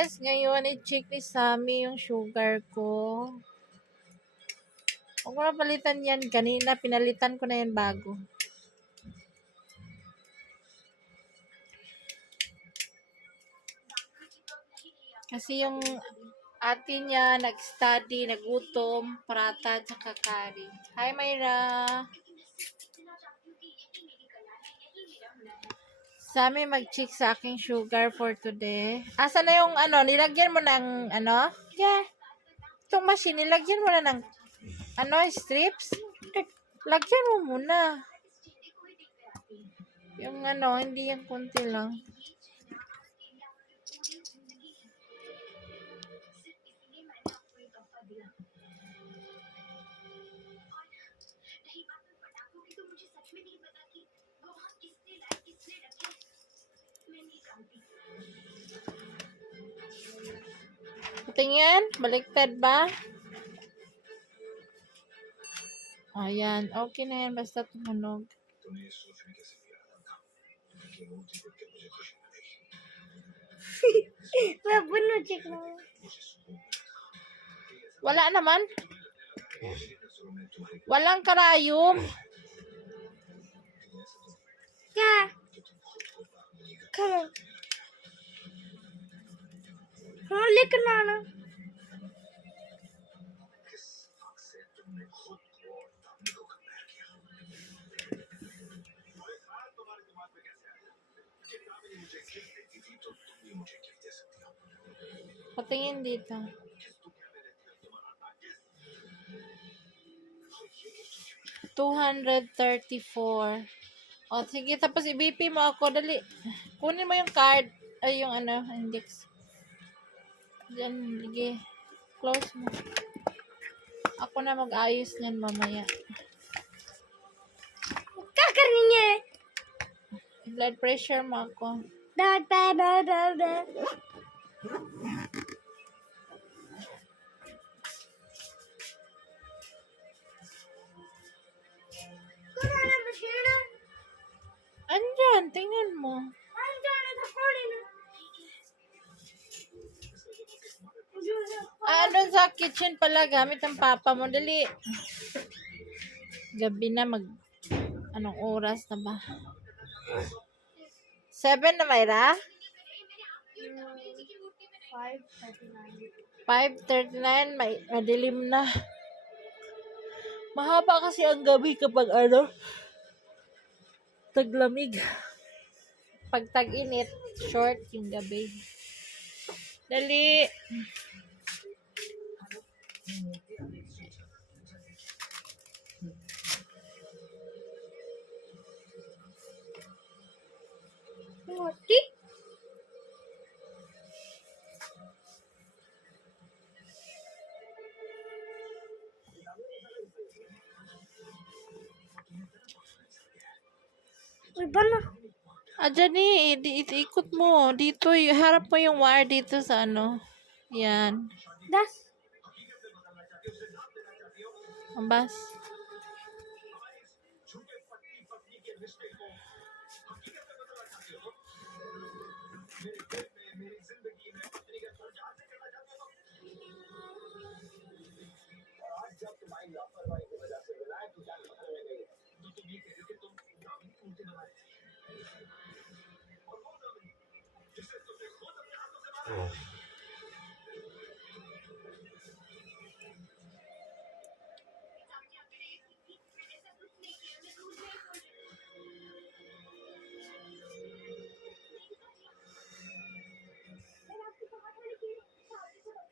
guys, ngayon i-check ni Sammy yung sugar ko. Huwag ko na palitan yan. Kanina, pinalitan ko na yan bago. Kasi yung ate niya, nag-study, nagutom, prata, tsaka curry. Hi, Mayra! Sammy, mag-check sa aking sugar for today. Asa na yung nilagyan mo ng Yeah. Itong machine, nilagyan mo na ng strips? Lagyan mo muna. Yung hindi yung kunti lang. Tingin, baliktad ba? Ayan, okay na yan, basta tumunog. Wala naman. Walang karayom. Huli ka na. Patingin dito. $234. O, sige, tapos i-BP mo ako. Dali. Kunin mo yung card. Ay, yung index. Diyan, sige. Close mo. Ako na mag-ayos niyan mamaya. Kakarin niya. Blood pressure mo ako. Andyan, tingnan mo. Doon sa kitchen pala, gamit ang papa mo. Dali. Gabi na anong oras na ba? 7 na, Mayra? 5:39. Madilim na. Mahaba kasi ang gabi kapag taglamig. Pag tag-init, short yung gabi. Dali. Mati. Uy, bana. Diyan ikot mo. Dito, harap mo yung wire dito sa Yan. Das. Ambas.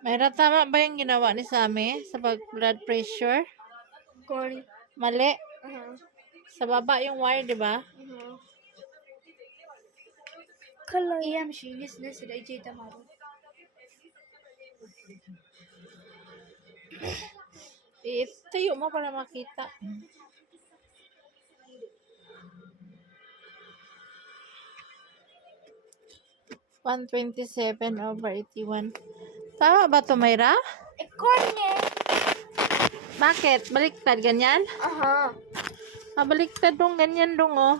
Mayra, tama ba yung ginawa ni Sammy sa blood pressure? Corny. Mali. Sa baba yung wire, di ba? Kala. Iya, machinis na sila. Ijay tamaro. Tayo mo para makita. $127/81. Tama ba to, Mayra? Corny. Bakit? Baliktad ganyan? Baliktad dong, ganyan dong, oh.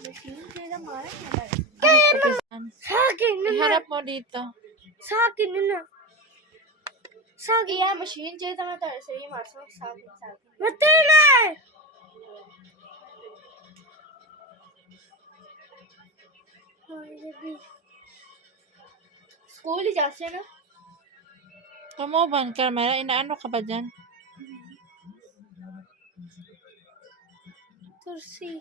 Kaya naman. Sa akin naman. Iharap mo dito. Sakin na. Sakin. Iya, machine चाहिए मैं तेरे से ये मार साकिन साकिन. Matay na. School जासे ना. Kamuban, Carmela, inaano ka ba dyan? Kursi.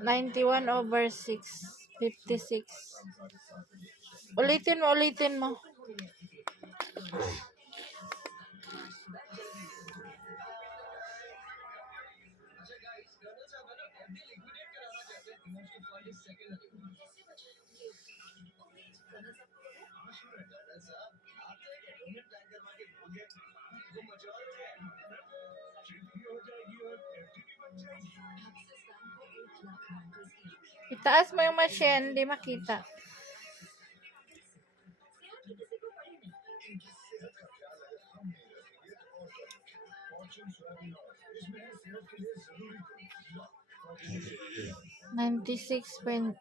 (91/6, 56) Ulitin mo. Itaas mo yung machine, hindi makita. (96/50)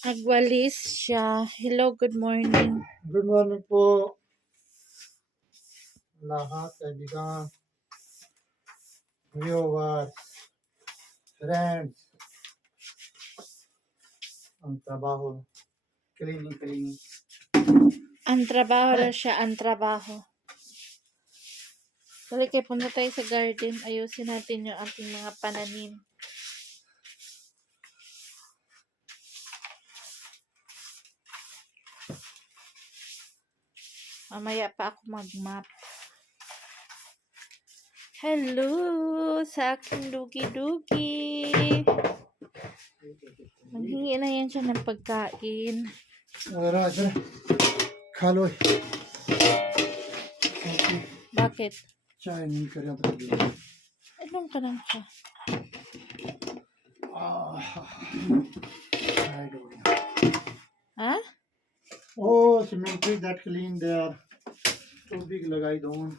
Nagwalis siya. Hello, good morning. Good morning po lahat kaibigan, viewers, friends. Ang trabaho, cleaning. Ang trabaho na siya, ang trabaho. Dali kayo, punta tayo sa garden. Ayusin natin yung ating mga pananim. Mamaya pa ako mag-map. Hello sa aking dugi-dugi. Maghingi na yan siya ng pagkain. Sir, खा लो Bakit? चाय नहीं करें तो Anong ka lang siya? I don't know. Ha? Oh, cemetery that clean there. Too big लगाई दो.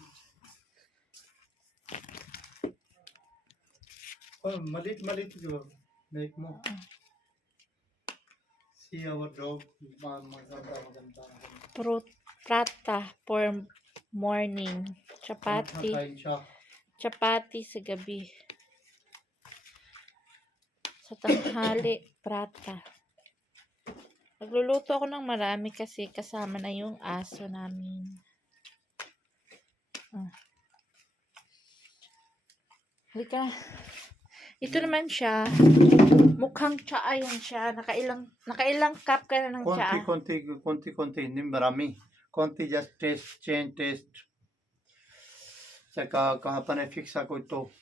Oh, malit जो make more. See our dog. Prata for morning. Chapati. Chapati sa gabi. Sa tanghali, prata. Nagluluto ako ng marami kasi kasama na yung aso namin. Halika. Ito naman siya. Mukhang tsaa yan siya. Nakailang cup ka na ng tsaa. Konti nimbarami. Konti just change taste. Saka kahapon I fix ako ito.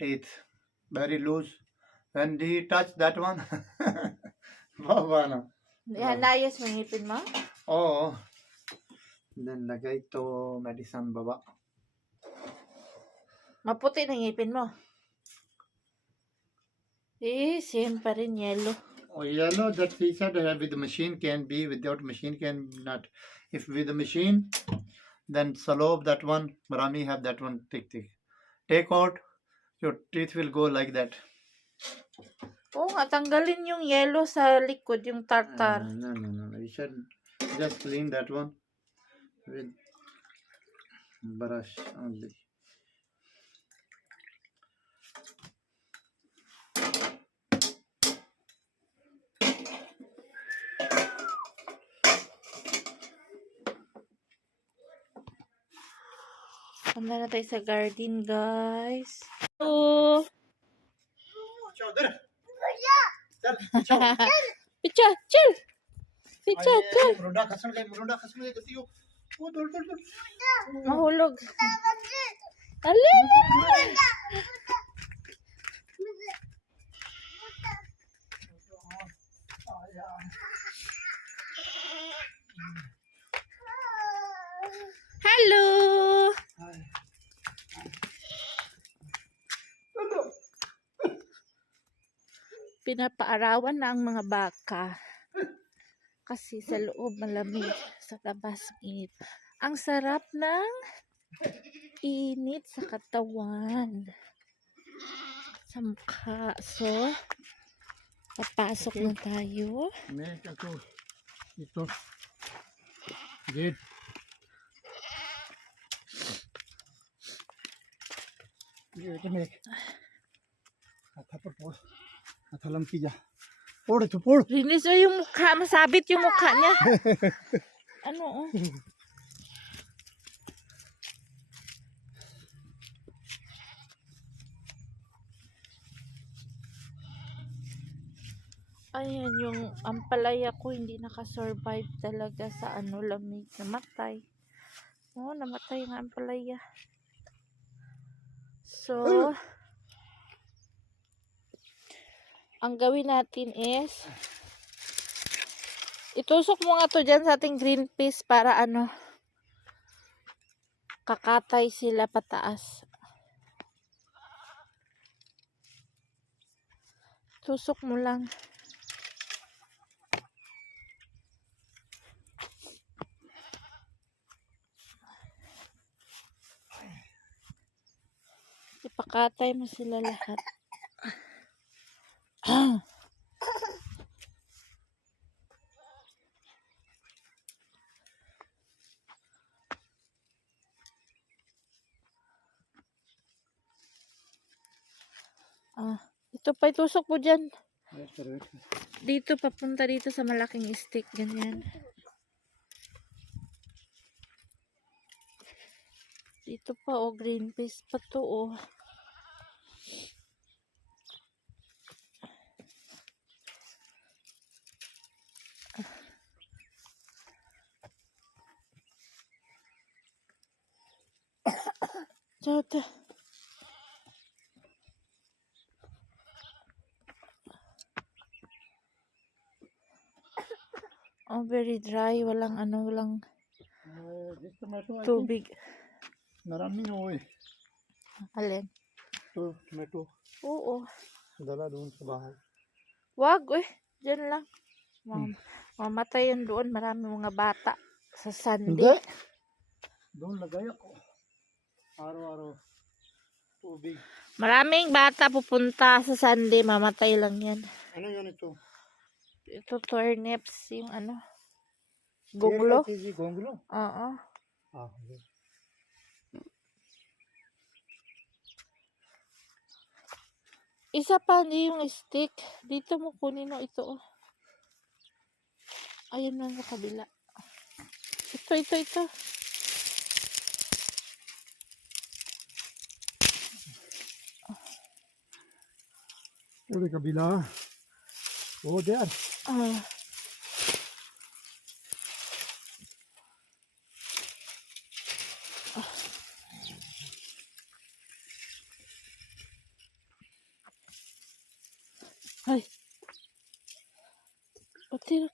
Teeth. Very loose. When he touch that one. Baba na. Yan, naayos mo ngipin mo? Oo. Then lagay ito medicine baba. Maputi na ngipin mo. Same pa rin yellow. Oh, yellow that he said with the machine can be, without machine can not. If with the machine, then salob that one, Brahmi have that one thick. Take out, your teeth will go like that. Oo nga, tanggalin yung yellow sa likod, yung tartar. No. You should just clean that one with brush only. Punta na tayo sa garden, guys. Hello! Picha, chill! Picha, chill! Murunda khasam gay gati ho. Oh, dol. Mahulog. Alin! Hello! Pinapaarawan na ang mga baka. Kasi sa loob malamig, sa labas init. Ang sarap ng init sa katawan. Sa mukha. So, papasok na tayo. Make ako ito. Good. Ito make. Atapos po. Atalam pija. Por ito por. Rinis yung mukha. Masabit yung mukha niya. Ano oh? Ayan, yung ampalaya ko hindi nakasurvive talaga sa lamig. Namatay. Oo, namatay nga ampalaya. So, ang gawin natin is itusok mo nga to dyan sa ating green peas para kakatay sila pataas. Tusok mo lang. Ipakatay mo sila lahat. Ito pa itusok mo dyan. Dito, papunta dito sa malaking stick. Ganyan. Dito pa green peas pa to Chota. Very dry. Walang walang This tomato I think tubig. marami na oy. Alin? To tomato. Oo. Dala doon sa bahay. Wag, Diyan lang. Mamatay yan doon. Marami mga bata sa Hindi. Sunday. Doon lagay ako. Araw-araw. Tubig. Maraming bata pupunta sa Sunday. Mamatay lang yan. Ano yun ito? Ito turnips. Yung gunglo. Gonglo? Oo. Okay. Isa pa yung stick. Dito mo kunin ito. Ayun na sa kabila. Ito. Uli kabila. Oh, there. Ay. Tira.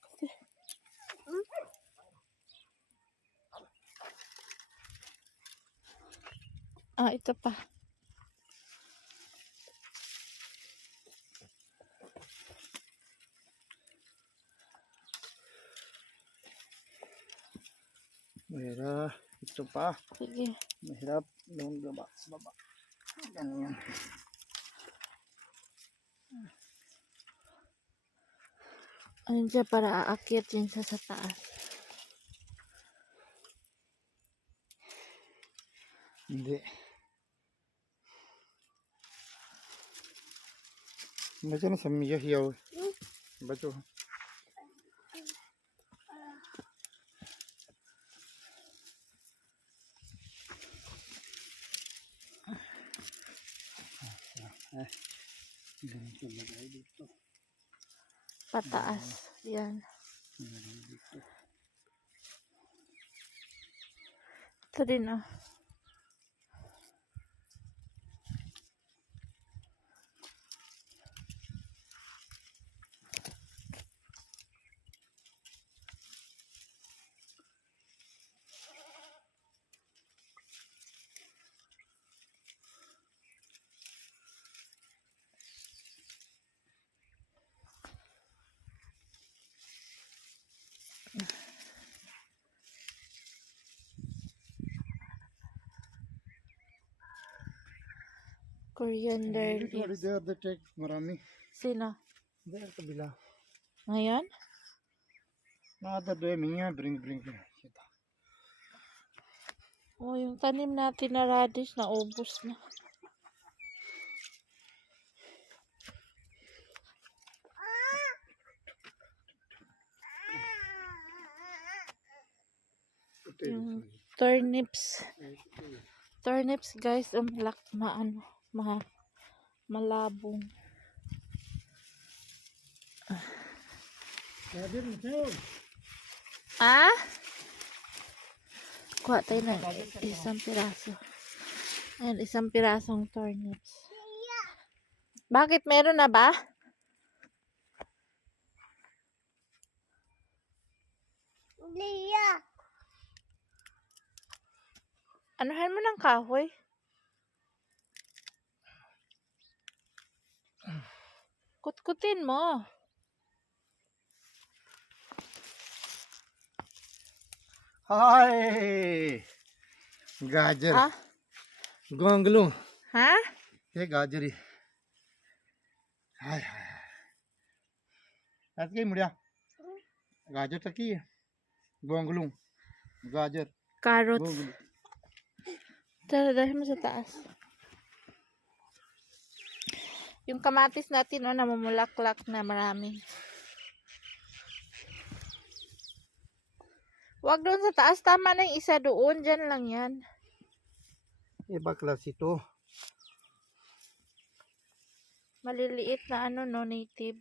Ito pa. Mahirap. Ito pa. Sige. Mahirap. Doon baba. Ganyan. Ayun siya para aakyat yun sa taas. Hindi. Baca na sa miya hiyaw. Baca. Ganito lagay dito. Pataas. Yan. Ito din Coriander What is leaves. there? They take Marami. Sino? There kabila. Ngayon? No, other day Mia bring. Oh, yung tanim natin na radish na ubos na. Yung turnips. Turnips guys, malabong. Ah? Kuha tayo ng isang piraso. Ayan, isang pirasong turnips. Bakit? Meron na ba? Leah. Anuhan mo ng kahoy? Kutkutin mo. Hi. Gajar. Ah? Gonglu. Ha? ये गाजरी हाय हाय आज काय मुड़िया गाजर तकी है गोंगलू गाजर Carrots. गोंगलू Tara, dahil mo sa taas. Yung kamatis natin, namumulaklak na marami. Huwag doon sa taas. Tama na yung isa doon. Diyan lang yan. ये बकला सी तो Maliliit na native.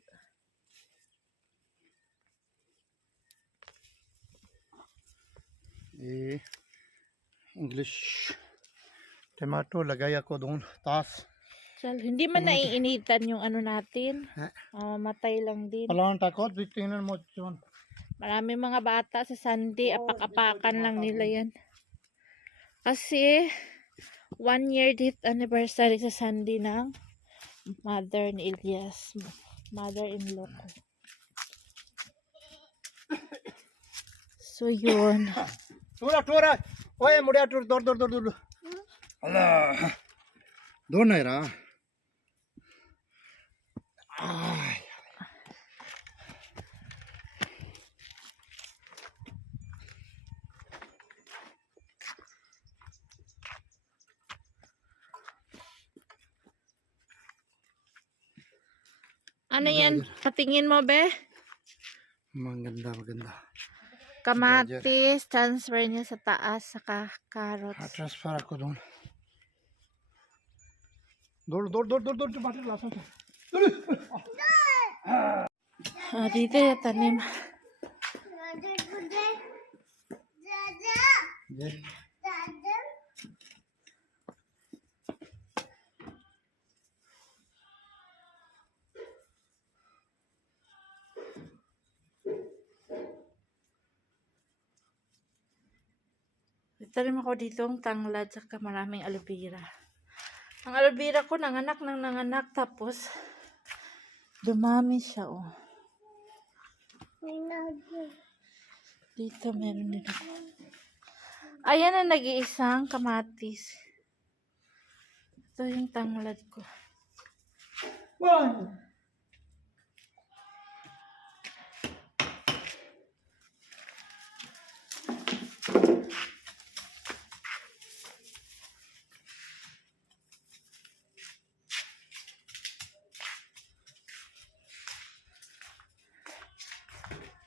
ये इंग्लिश टमाटो लगाया को दोन तास Chal, hindi man naiinitan yung natin. Matay lang din. Plant को beating mo chon Marami mga bata sa Sunday, apak-apakan lang nila yan. Kasi, 1 year date anniversary sa Sunday ng mother ni Elias. Mother-in-law ko. So, yun. टूरा ओए मुड़िया टूर दौड़ अल्लाह दौड़ नहीं रहा Ano yan? Patingin mo, be? maganda Kamatis, transfer niya sa taas, saka carrots. transfer ako doon दौड़ टमाटर ला सकते Dito yung tanim. Tanim ako dito ang tanglad, saka maraming aloe vera. Ang aloe vera ko nanganak, tapos dumami siya, oh. Dito meron din ako. Ayan ang nag-iisang kamatis. Ito yung tanglad ko.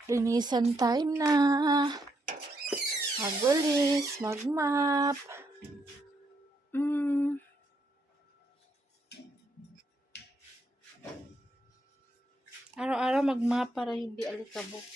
Linisan time na. Magulis, magmap. Araw-araw magmap para hindi alikabok.